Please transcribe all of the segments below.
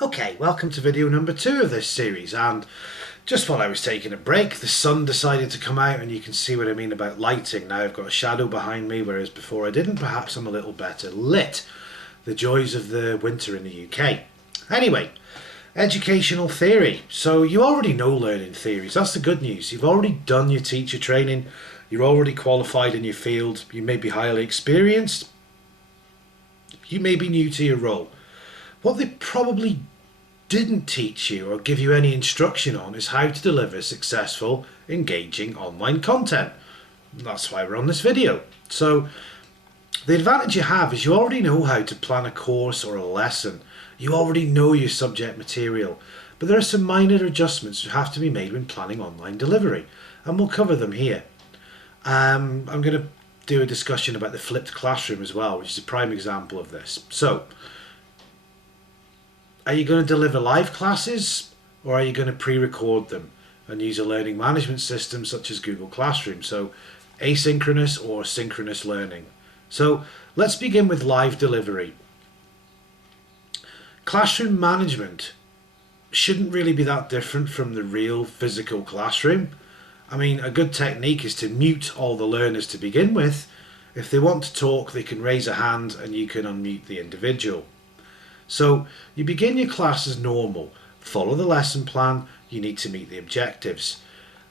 Okay, welcome to video number 2 of this series, and just while I was taking a break, the sun decided to come out, and you can see what I mean about lighting. Now I've got a shadow behind me, whereas before I didn't. Perhaps I'm a little better lit. The joys of the winter in the UK. Anyway, educational theory. So you already know learning theories. That's the good news. You've already done your teacher training. You're already qualified in your field. You may be highly experienced. You may be new to your role. What they probably didn't teach you or give you any instruction on is how to deliver successful, engaging online content. That's why we're on this video. So the advantage you have is you already know how to plan a course or a lesson. You already know your subject material, but there are some minor adjustments that have to be made when planning online delivery, and we'll cover them here. I'm going to do a discussion about the flipped classroom as well, which is a prime example of this. So, are you going to deliver live classes, or are you going to pre-record them and use a learning management system such as Google Classroom? So asynchronous or synchronous learning. So let's begin with live delivery. Classroom management shouldn't really be that different from the real physical classroom. I mean, a good technique is to mute all the learners to begin with. If they want to talk, they can raise a hand and you can unmute the individual. So you begin your class as normal, follow the lesson plan, you need to meet the objectives.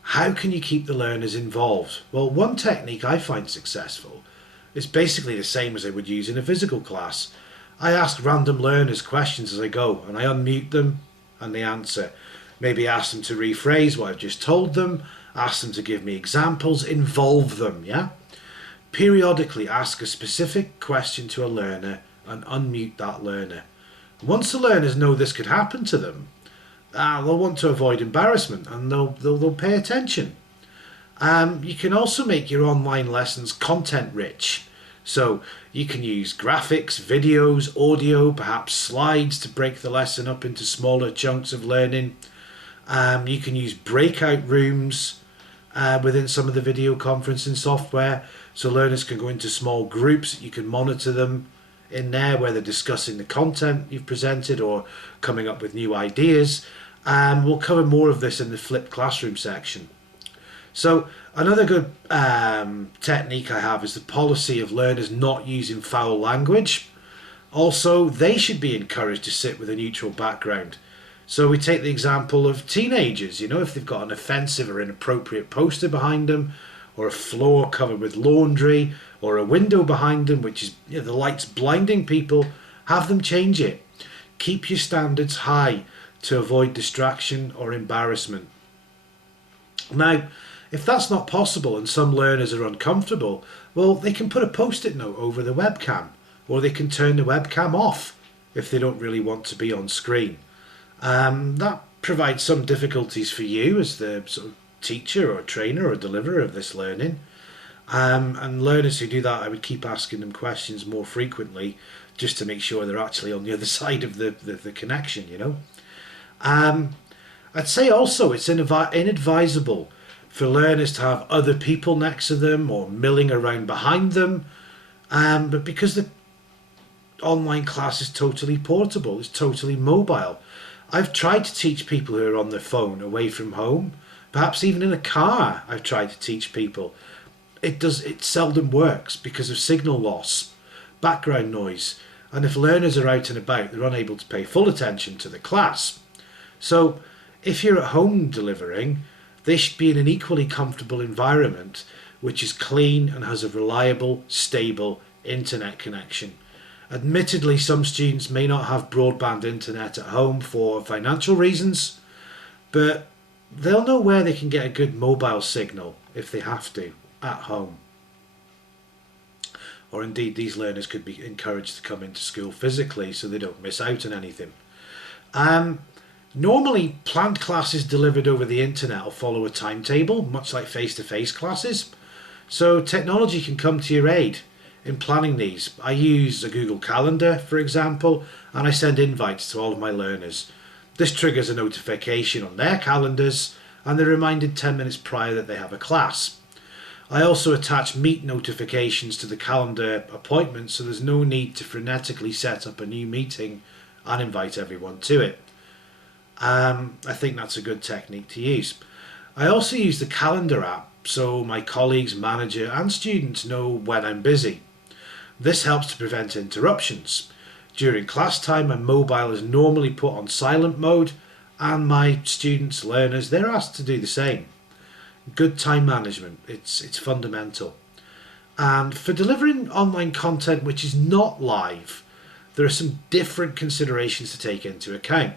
How can you keep the learners involved? Well, one technique I find successful is basically the same as I would use in a physical class. I ask random learners questions as I go, and I unmute them and they answer. Maybe ask them to rephrase what I've just told them, ask them to give me examples, involve them, yeah? Periodically ask a specific question to a learner and unmute that learner. Once the learners know this could happen to them, they'll want to avoid embarrassment and they'll pay attention. You can also make your online lessons content rich. So you can use graphics, videos, audio, perhaps slides to break the lesson up into smaller chunks of learning. You can use breakout rooms within some of the video conferencing software, so learners can go into small groups. You can monitor them in there where they're discussing the content you've presented or coming up with new ideas. We'll cover more of this in the flipped classroom section. So another good technique I have is the policy of learners not using foul language. Also, they should be encouraged to sit with a neutral background. So we take the example of teenagers, you know, if they've got an offensive or inappropriate poster behind them, or a floor covered with laundry, or a window behind them which is, you know, the light's blinding people, have them change it. Keep your standards high to avoid distraction or embarrassment. Now, if that's not possible and some learners are uncomfortable, well, they can put a post-it note over the webcam, or they can turn the webcam off if they don't really want to be on screen. That provides some difficulties for you as the sort of teacher or trainer or deliverer of this learning. And learners who do that, I would keep asking them questions more frequently just to make sure they're actually on the other side of the connection, you know. I'd say also it's inadvisable for learners to have other people next to them or milling around behind them, but because the online class is totally portable, it's totally mobile. I've tried to teach people who are on their phone away from home, perhaps even in a car. I've tried to teach people. It seldom works because of signal loss, background noise, and if learners are out and about, they're unable to pay full attention to the class. So if you're at home delivering, they should be in an equally comfortable environment which is clean and has a reliable, stable internet connection. Admittedly, some students may not have broadband internet at home for financial reasons, but they'll know where they can get a good mobile signal if they have to at home. Or indeed, these learners could be encouraged to come into school physically so they don't miss out on anything. Normally, planned classes delivered over the internet will follow a timetable, much like face-to-face classes. So technology can come to your aid in planning these. I use a Google Calendar, for example, and I send invites to all of my learners. This triggers a notification on their calendars and they're reminded 10 minutes prior that they have a class. I also attach meet notifications to the calendar appointment, so there's no need to frenetically set up a new meeting and invite everyone to it. I think that's a good technique to use. I also use the calendar app so my colleagues, manager and students know when I'm busy. This helps to prevent interruptions. During class time, my mobile is normally put on silent mode, and my students, learners, they're asked to do the same. Good time management, it's fundamental. And for delivering online content which is not live, there are some different considerations to take into account.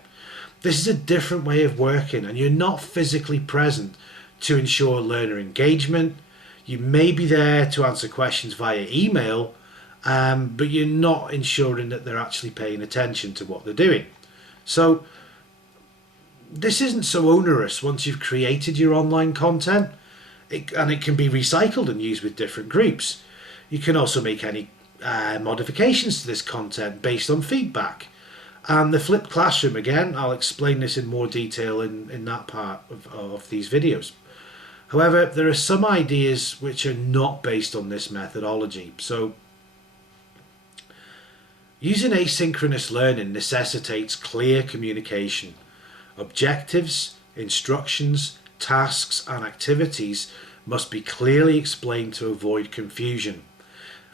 This is a different way of working, and you're not physically present to ensure learner engagement. You may be there to answer questions via email, but you're not ensuring that they're actually paying attention to what they're doing. So this isn't so onerous once you've created your online content, and it can be recycled and used with different groups. You can also make any modifications to this content based on feedback. And the flipped classroom, again, I'll explain this in more detail in that part of these videos. However, there are some ideas which are not based on this methodology. So using asynchronous learning necessitates clear communication. Objectives, instructions, tasks and activities must be clearly explained to avoid confusion.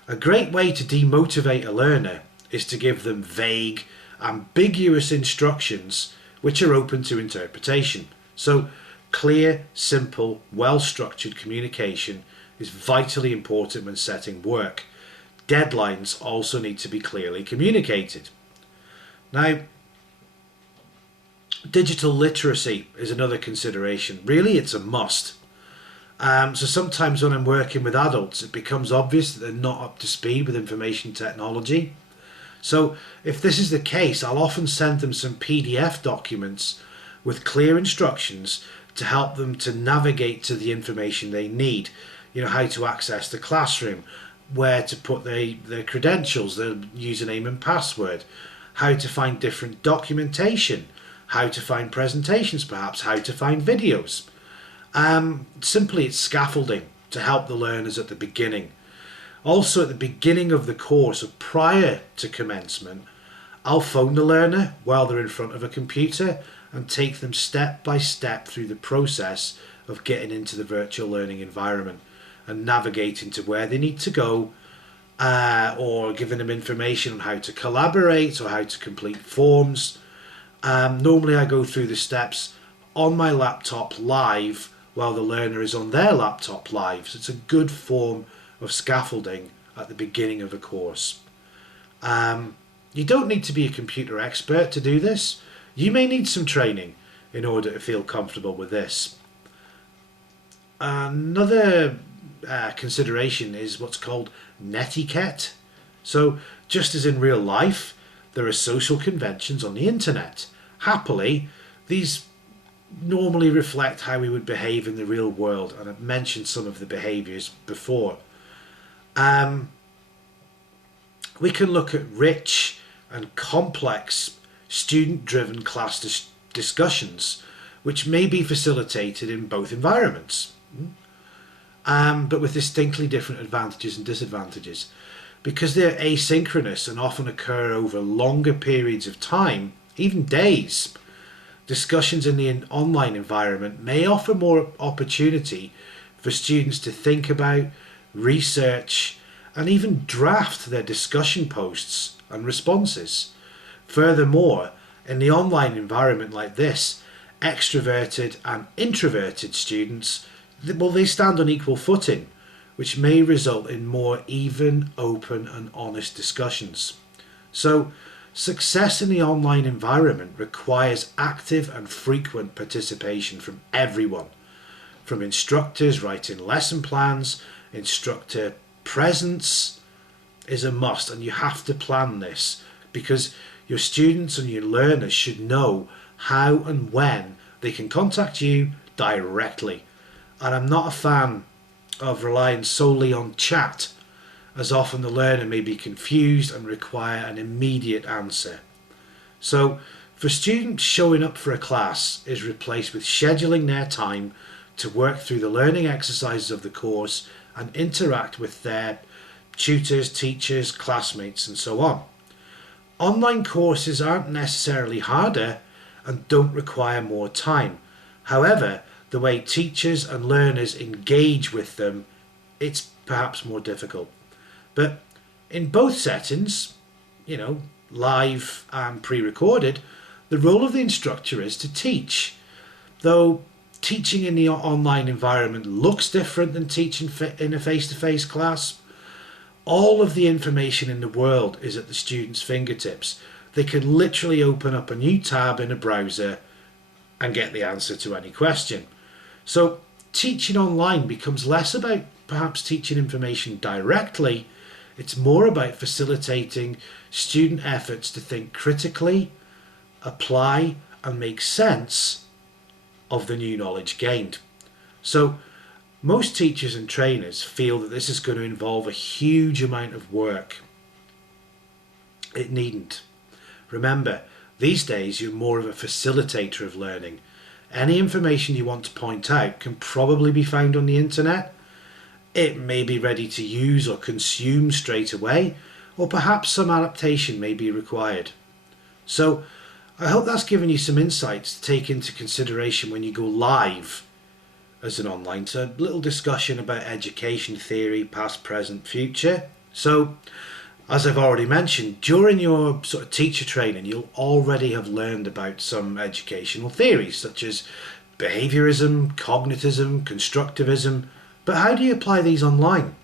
A great way to demotivate a learner is to give them vague, ambiguous instructions which are open to interpretation. So clear, simple, well-structured communication is vitally important when setting work. Deadlines also need to be clearly communicated. Now, digital literacy is another consideration. Really, it's a must. So sometimes when I'm working with adults, it becomes obvious that they're not up to speed with information technology. So if this is the case, I'll often send them some PDF documents with clear instructions to help them to navigate to the information they need. You know, how to access the classroom, where to put their credentials, their username and password, how to find different documentation, how to find presentations perhaps, how to find videos. Simply it's scaffolding to help the learners at the beginning. Also at the beginning of the course, or prior to commencement, I'll phone the learner while they're in front of a computer and take them step by step through the process of getting into the virtual learning environment and navigating to where they need to go, or giving them information on how to collaborate or how to complete forms. Normally I go through the steps on my laptop live while the learner is on their laptop live. So it's a good form of scaffolding at the beginning of a course. You don't need to be a computer expert to do this. You may need some training in order to feel comfortable with this. Another consideration is what's called netiquette. So just as in real life, there are social conventions on the internet. Happily, these normally reflect how we would behave in the real world, and I've mentioned some of the behaviours before. We can look at rich and complex student-driven class discussions which may be facilitated in both environments, but with distinctly different advantages and disadvantages. Because they're asynchronous and often occur over longer periods of time, even days, discussions in the online environment may offer more opportunity for students to think about, research, and even draft their discussion posts and responses. Furthermore, in the online environment like this, extroverted and introverted students, well, they stand on equal footing, which may result in more even, open and honest discussions. So, success in the online environment requires active and frequent participation from everyone, from instructors writing lesson plans. Instructor presence is a must, and you have to plan this because your students and your learners should know how and when they can contact you directly. And I'm not a fan of relying solely on chat, as often the learner may be confused and require an immediate answer. So for students, showing up for a class is replaced with scheduling their time to work through the learning exercises of the course and interact with their tutors, teachers, classmates and so on. Online courses aren't necessarily harder and don't require more time. However, the way teachers and learners engage with them, it's perhaps more difficult. But in both settings, live and pre-recorded, the role of the instructor is to teach. Though teaching in the online environment looks different than teaching in a face-to-face class, all of the information in the world is at the student's fingertips. They can literally open up a new tab in a browser and get the answer to any question. So teaching online becomes less about perhaps teaching information directly. It's more about facilitating student efforts to think critically, apply, and make sense of the new knowledge gained. So most teachers and trainers feel that this is going to involve a huge amount of work. It needn't. Remember, these days you're more of a facilitator of learning. Any information you want to point out can probably be found on the internet. It may be ready to use or consume straight away, or perhaps some adaptation may be required. So I hope that's given you some insights to take into consideration when you go live as an online. So a little discussion about education theory, past, present, future. So as I've already mentioned, during your sort of teacher training, you'll already have learned about some educational theories such as behaviorism, cognitivism, constructivism. But how do you apply these online?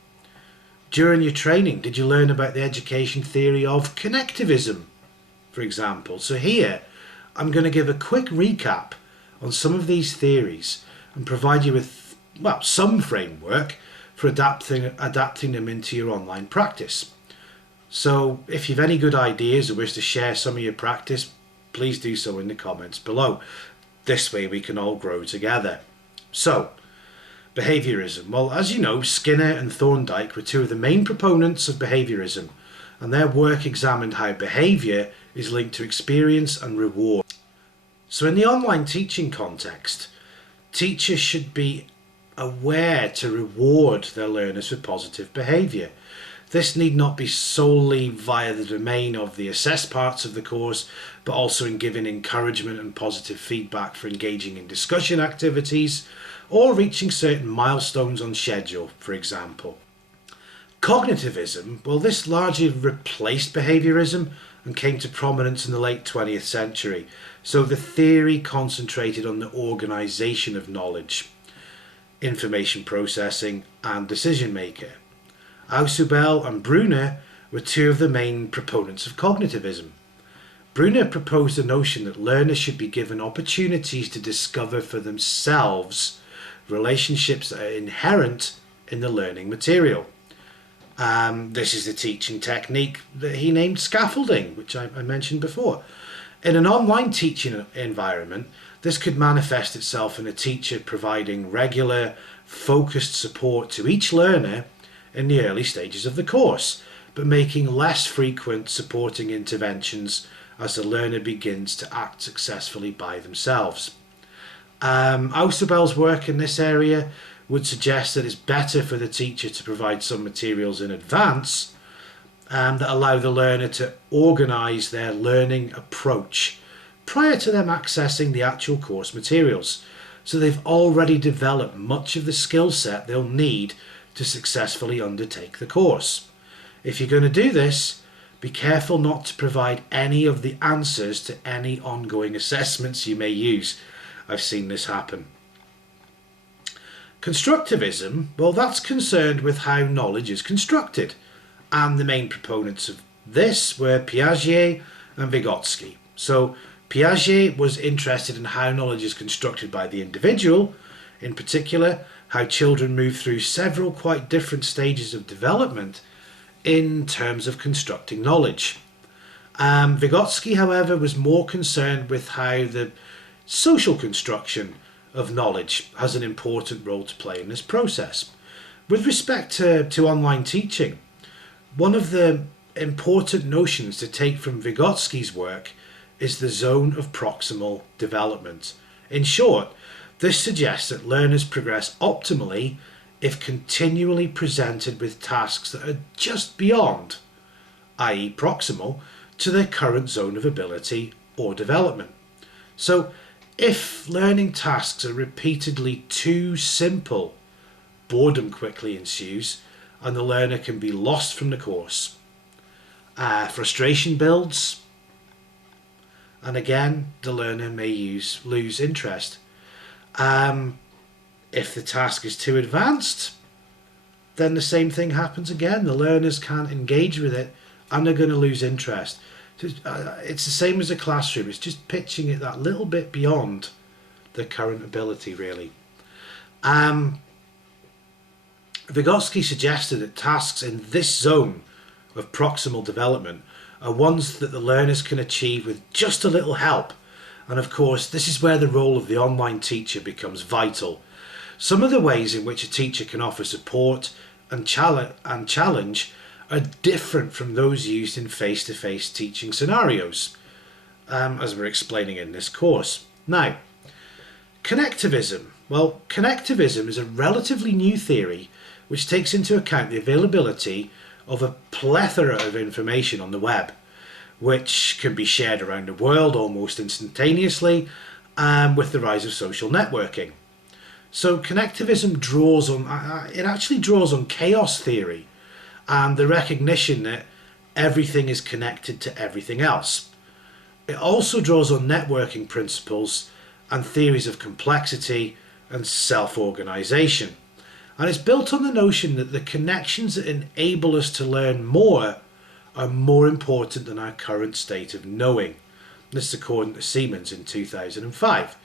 During your training, did you learn about the education theory of Connectivism, for example? So here, I'm going to give a quick recap on some of these theories and provide you with, some framework for adapting them into your online practice. So if you've any good ideas or wish to share some of your practice, please do so in the comments below. This way we can all grow together. So, behaviorism. Well, as you know, Skinner and Thorndike were two of the main proponents of behaviorism, and their work examined how behaviour is linked to experience and reward. So in the online teaching context, teachers should be aware to reward their learners with positive behaviour. This need not be solely via the domain of the assessed parts of the course, but also in giving encouragement and positive feedback for engaging in discussion activities or reaching certain milestones on schedule, for example. Cognitivism, well, this largely replaced behaviorism and came to prominence in the late 20th century. So the theory concentrated on the organisation of knowledge, information processing and decision making. Ausubel and Brunner were two of the main proponents of cognitivism. Brunner proposed the notion that learners should be given opportunities to discover for themselves relationships that are inherent in the learning material. This is the teaching technique that he named scaffolding, which I mentioned before. In an online teaching environment, this could manifest itself in a teacher providing regular, focused support to each learner in the early stages of the course, but making less frequent supporting interventions as the learner begins to act successfully by themselves. Ausubel's work in this area would suggest that it's better for the teacher to provide some materials in advance that allow the learner to organise their learning approach prior to them accessing the actual course materials, so they've already developed much of the skill set they'll need to successfully undertake the course. If you're going to do this, be careful not to provide any of the answers to any ongoing assessments you may use. I've seen this happen. Constructivism, well, that's concerned with how knowledge is constructed, and the main proponents of this were Piaget and Vygotsky. So Piaget was interested in how knowledge is constructed by the individual, in particular how children move through several quite different stages of development in terms of constructing knowledge. Vygotsky, however, was more concerned with how the social construction of knowledge has an important role to play in this process. With respect to online teaching, one of the important notions to take from Vygotsky's work is the zone of proximal development. In short, this suggests that learners progress optimally if continually presented with tasks that are just beyond, i.e. proximal, to their current zone of ability or development. So if learning tasks are repeatedly too simple, boredom quickly ensues and the learner can be lost from the course. Frustration builds, and again the learner may lose interest. If the task is too advanced, then the same thing happens again. The learners can't engage with it and they're going to lose interest. So, it's the same as a classroom. It's just pitching it that little bit beyond the current ability, really. Vygotsky suggested that tasks in this zone of proximal development are ones that the learners can achieve with just a little help. And of course, this is where the role of the online teacher becomes vital. Some of the ways in which a teacher can offer support and challenge are different from those used in face-to-face teaching scenarios, as we're explaining in this course. Now, Connectivism. Well, Connectivism is a relatively new theory which takes into account the availability of a plethora of information on the web, which can be shared around the world almost instantaneously, with the rise of social networking. So Connectivism draws on chaos theory and the recognition that everything is connected to everything else. It also draws on networking principles and theories of complexity and self-organization. And it's built on the notion that the connections that enable us to learn more are more important than our current state of knowing. This is according to Siemens in 2005.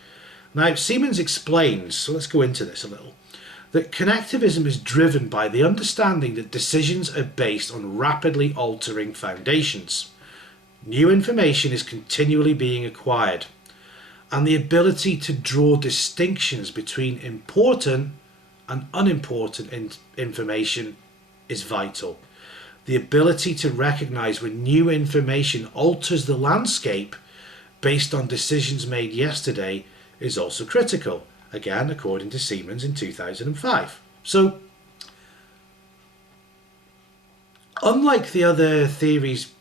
Now, Siemens explains, so let's go into this a little, that Connectivism is driven by the understanding that decisions are based on rapidly altering foundations. New information is continually being acquired, and the ability to draw distinctions between important and unimportant information is vital. The ability to recognize when new information alters the landscape based on decisions made yesterday is also critical, again according to Siemens in 2005. So, unlike the other theories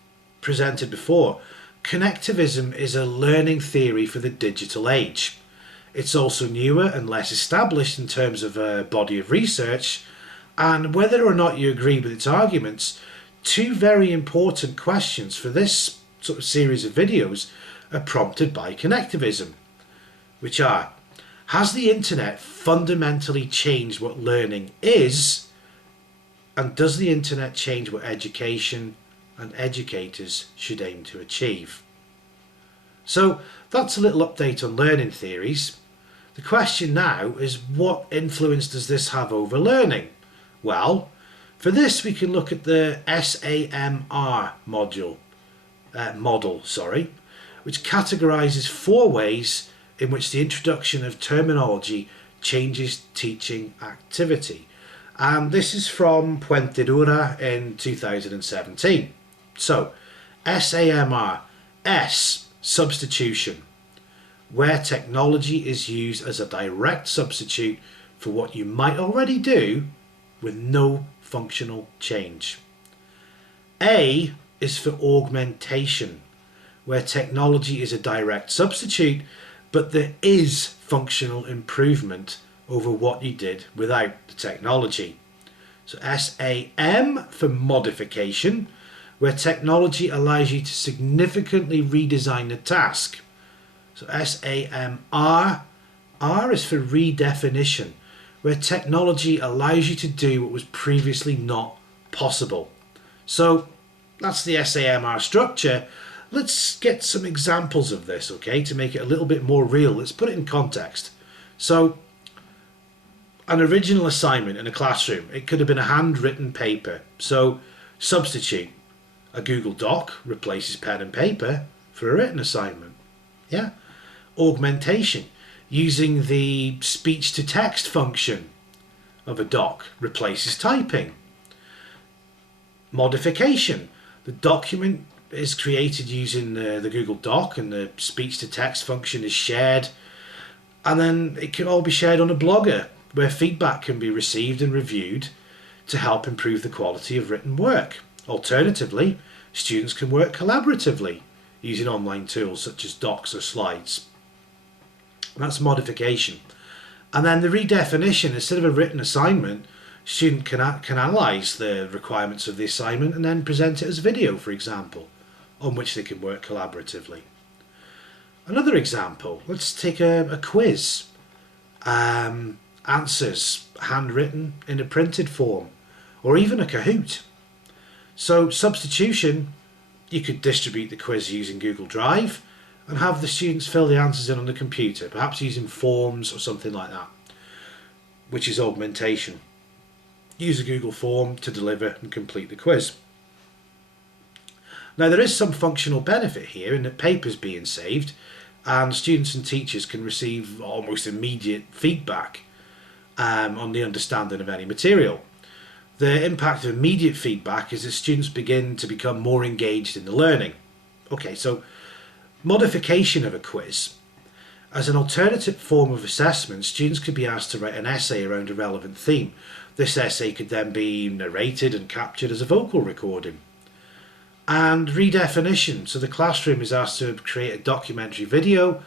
presented before, Connectivism is a learning theory for the digital age. It's also newer and less established in terms of a body of research, and whether or not you agree with its arguments, two very important questions for this sort of series of videos are prompted by Connectivism, which are: has the internet fundamentally changed what learning is? And does the internet change what education and educators should aim to achieve? So that's a little update on learning theories. The question now is, what influence does this have over learning? Well, for this we can look at the SAMR model, which categorises 4 ways in which the introduction of terminology changes teaching activity. And this is from Puente Dura in 2017. So, SAMR. S, substitution, where technology is used as a direct substitute for what you might already do with no functional change. A is for augmentation, where technology is a direct substitute, but there is functional improvement over what you did without the technology. So SAM for modification, where technology allows you to significantly redesign the task. So SAMR, R is for redefinition, where technology allows you to do what was previously not possible. So that's the SAMR structure. Let's get some examples of this, okay, to make it a little bit more real. Let's put it in context. So, an original assignment in a classroom, it could have been a handwritten paper. So, substitute. A Google Doc replaces pen and paper for a written assignment. Yeah. Augmentation. Using the speech-to-text function of a doc replaces typing. Modification. The document is created using the Google Doc and the speech-to-text function is shared, and then it can all be shared on a blogger where feedback can be received and reviewed to help improve the quality of written work. Alternatively, students can work collaboratively using online tools such as docs or slides. That's modification. And then the redefinition, instead of a written assignment, student can analyse the requirements of the assignment and then present it as video, for example, on which they can work collaboratively. Another example, let's take a quiz. Answers handwritten in a printed form, or even a Kahoot. So substitution, you could distribute the quiz using Google Drive and have the students fill the answers in on the computer, perhaps using forms or something like that, which is augmentation. Use a Google form to deliver and complete the quiz. Now there is some functional benefit here in that paper's being saved and students and teachers can receive almost immediate feedback on the understanding of any material. The impact of immediate feedback is that students begin to become more engaged in the learning. Okay, so modification of a quiz. As an alternative form of assessment, students could be asked to write an essay around a relevant theme. This essay could then be narrated and captured as a vocal recording. And redefinition, so the classroom is asked to create a documentary video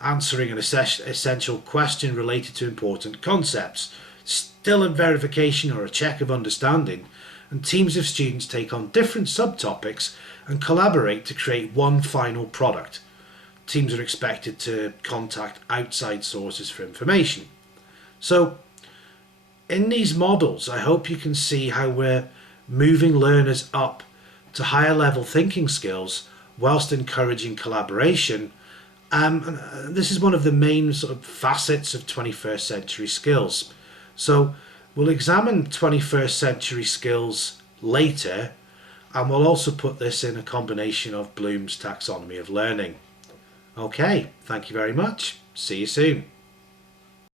answering an essential question related to important concepts, still a verification or a check of understanding, and teams of students take on different subtopics and collaborate to create one final product. Teams are expected to contact outside sources for information. So in these models, I hope you can see how we're moving learners up to higher level thinking skills whilst encouraging collaboration. And this is one of the main sort of facets of 21st century skills. So we'll examine 21st century skills later, and we'll also put this in a combination of Bloom's taxonomy of learning. Okay, thank you very much. See you soon.